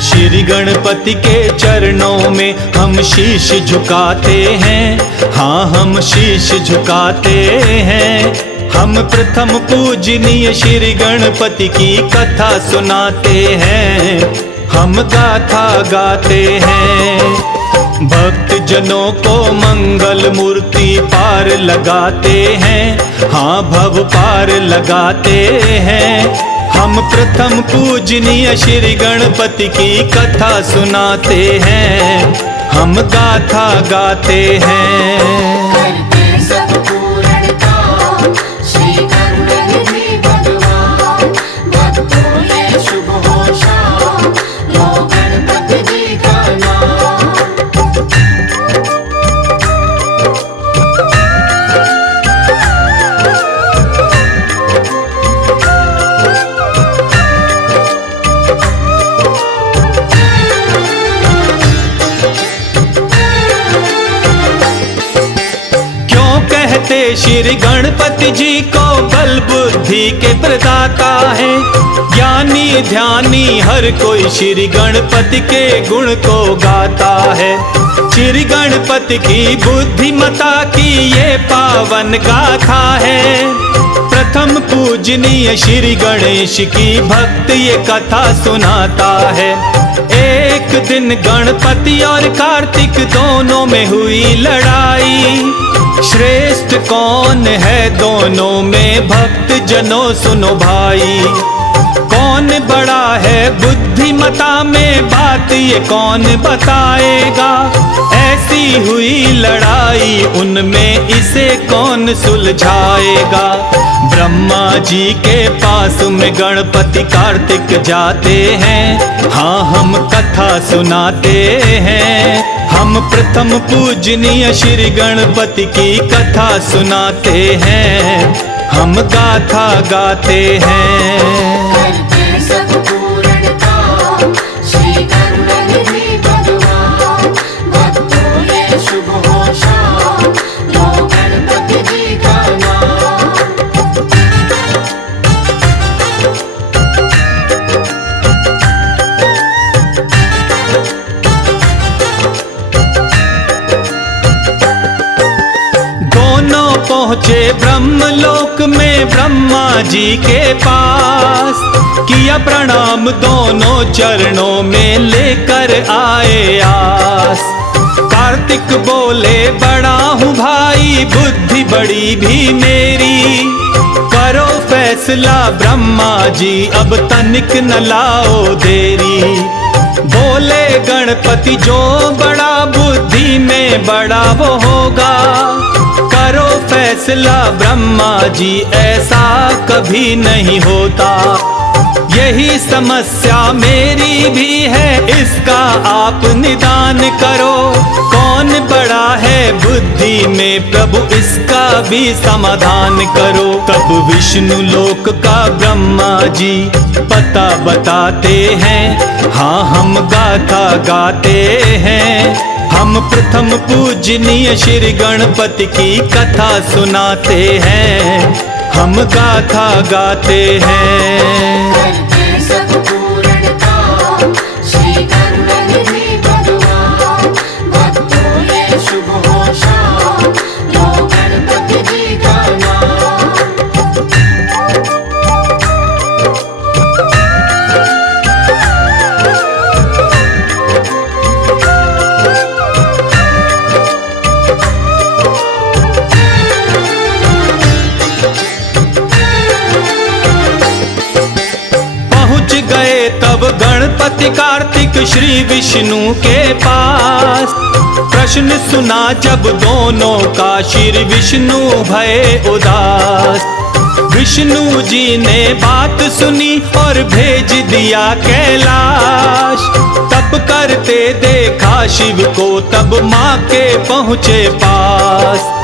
श्री गणपति के चरणों में हम शीश झुकाते हैं, हाँ हम शीश झुकाते हैं। हम प्रथम पूजनीय श्री गणपति की कथा सुनाते हैं, हम गाथा गाते हैं। भक्त जनों को मंगल मूर्ति पार लगाते हैं, हाँ भव पार लगाते हैं। हम प्रथम पूजनीय श्री गणपति की कथा सुनाते हैं, हम गाथा गाते हैं। करते सब पूर्ण काम श्री गणपति भगवान, भक्तों ये शुभ हो शाम लो गणपति जी का नाम। श्री गणपति जी को बल बुद्धि के प्रदाता है। ज्ञानी ध्यानी हर कोई श्री गणपति के गुण को गाता है। श्री गणपति की बुद्धिमता की ये पावन गाथा है। प्रथम पूजनीय श्री गणेश की भक्त ये कथा सुनाता है। एक दिन गणपति और कार्तिक दोनों में हुई लड़ाई। श्रेष्ठ कौन है दोनों में भक्त जनों सुनो भाई। कौन बड़ा है बुद्धिमता में बात ये कौन बताएगा। ऐसी हुई लड़ाई उनमें इसे कौन सुलझाएगा। ब्रह्मा जी के पास में गणपति कार्तिक जाते हैं, हाँ हम कथा सुनाते हैं। हम प्रथम पूजनीय श्री गणपति की कथा सुनाते हैं, हम गाथा गाते हैं। करते सब पूर्ण काम श्री गणपति भगवान, भक्तों ये शुभ हो शाम लो गणपति जी का नाम। पहुँचे ब्रह्मलोक में ब्रह्मा जी के पास। किया प्रणाम दोनों चरणों में लेकर आए आस। कार्तिक बोले बड़ा हूँ भाई बुद्धि बड़ी भी मेरी। करो फैसला ब्रह्मा जी अब तनिक न लाओ देरी। बोले गणपति जो बड़ा बुद्धि में बड़ा वो होगा। करो फैसला ब्रह्मा जी ऐसा कभी नहीं होता। यही समस्या मेरी भी है इसका आप निदान करो। कौन बड़ा है बुद्धि में प्रभु इसका भी समाधान करो। तब विष्णु लोक का ब्रह्मा जी पता बताते हैं, हाँ हम गाथा गाते हैं। हम प्रथम पूजनीय श्री गणपति की कथा सुनाते हैं, हम गाथा गाते हैं। करते सब पूर्ण काम श्री गणपति भगवान, भक्तों ये शुभ हो शाम लो गणपति जी का नाम। तब गणपति कार्तिक श्री विष्णु के पास। प्रश्न सुना जब दोनों का श्री विष्णु भये उदास। विष्णु जी ने बात सुनी और भेज दिया कैलाश। तप करते देखा शिव को तब माँ के पहुँचे पास।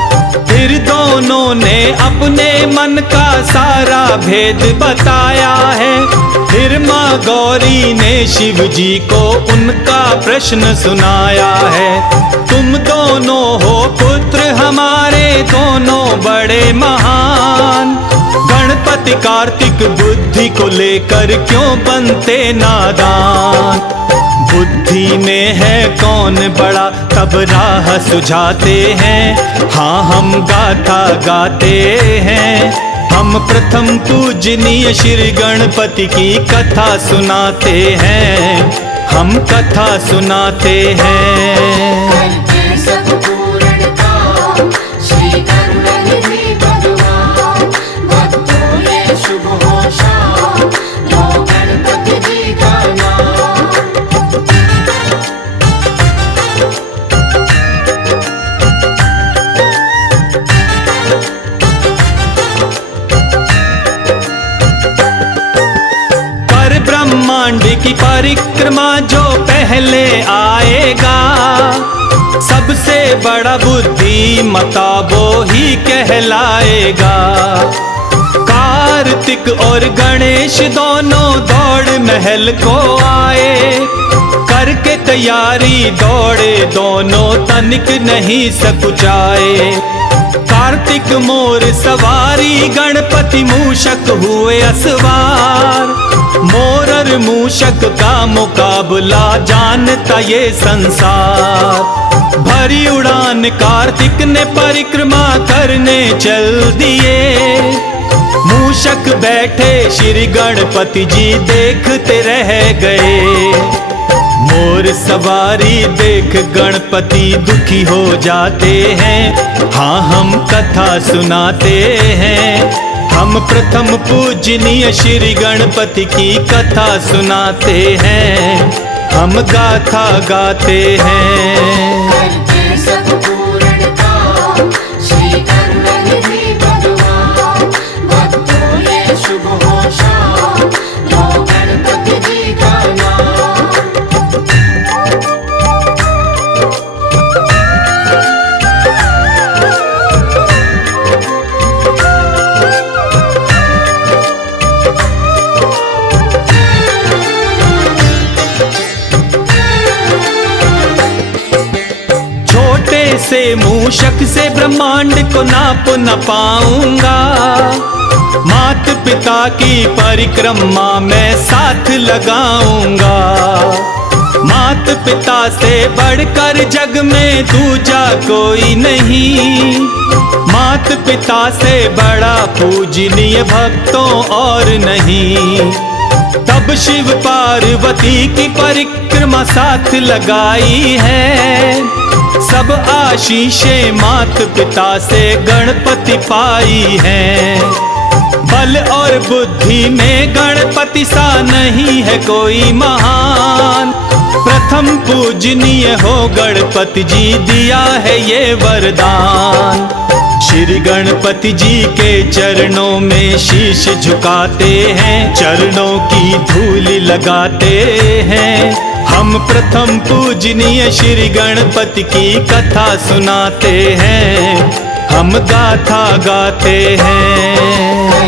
फिर दोनों ने अपने मन का सारा भेद बताया है। फिर माँ गौरी ने शिव जी को उनका प्रश्न सुनाया है। तुम दोनों हो पुत्र हमारे दोनों बड़े महान। गणपति कार्तिक बुद्धि को लेकर क्यों बनते नादान। बुद्धि में है कौन बड़ा तब राह सुझाते हैं। हाँ हम गाथा गाते हैं, हम प्रथम पूजनीय श्री गणपति की कथा सुनाते हैं, हम कथा सुनाते हैं। करते सब पूर्ण काम श्री गणनिधि भगवान। भक्तों ये शुभ हो शाम लो गणपति जी का नाम। कर ब्रह्मांड की परिक्रमा जो पहले आएगा, सबसे बड़ा बुद्धिमता वो ही कहलाएगा। कार्तिक और गणेश दोनों दौड़ महल को आए, करके तैयारी दौड़े दोनों तनिक नहीं सकुचाए। कार्तिक मोर सवारी गणपति मूषक हुए असवार। मोर और मूषक का मुकाबला जानता ये संसार। भरी उड़ान कार्तिक ने परिक्रमा करने चल दिए। मूषक बैठे श्री गणपति जी देखते रह गए। मोर सवारी देख गणपति दुखी हो जाते हैं। हाँ हम कथा सुनाते हैं, हम प्रथम पूजनीय श्री गणपति की कथा सुनाते हैं, हम गाथा गाते हैं। करते सब पूर्ण काम श्री गणनिधि भगवान। भक्तों ये शुभ हो शाम लो गणपति जी का नाम। से मूषक से ब्रह्मांड को नाप न पाऊंगा। मात पिता की परिक्रमा में साथ लगाऊंगा। मात पिता से बढ़कर जग में दूजा कोई नहीं। मात पिता से बड़ा पूजनीय भक्तों और नहीं। तब शिव पार्वती की परिक्रमा साथ लगाई है। सब आशीषें मात पिता से गणपति पाई हैं। बल और बुद्धि में गणपति सा नहीं है कोई महान। प्रथम पूजनीय हो गणपति जी दिया है ये वरदान। श्री गणपति जी के चरणों में शीश झुकाते हैं, चरणों की धूल लगाते हैं। हम प्रथम पूजनीय श्री गणपति की कथा सुनाते हैं, हम गाथा गाते हैं।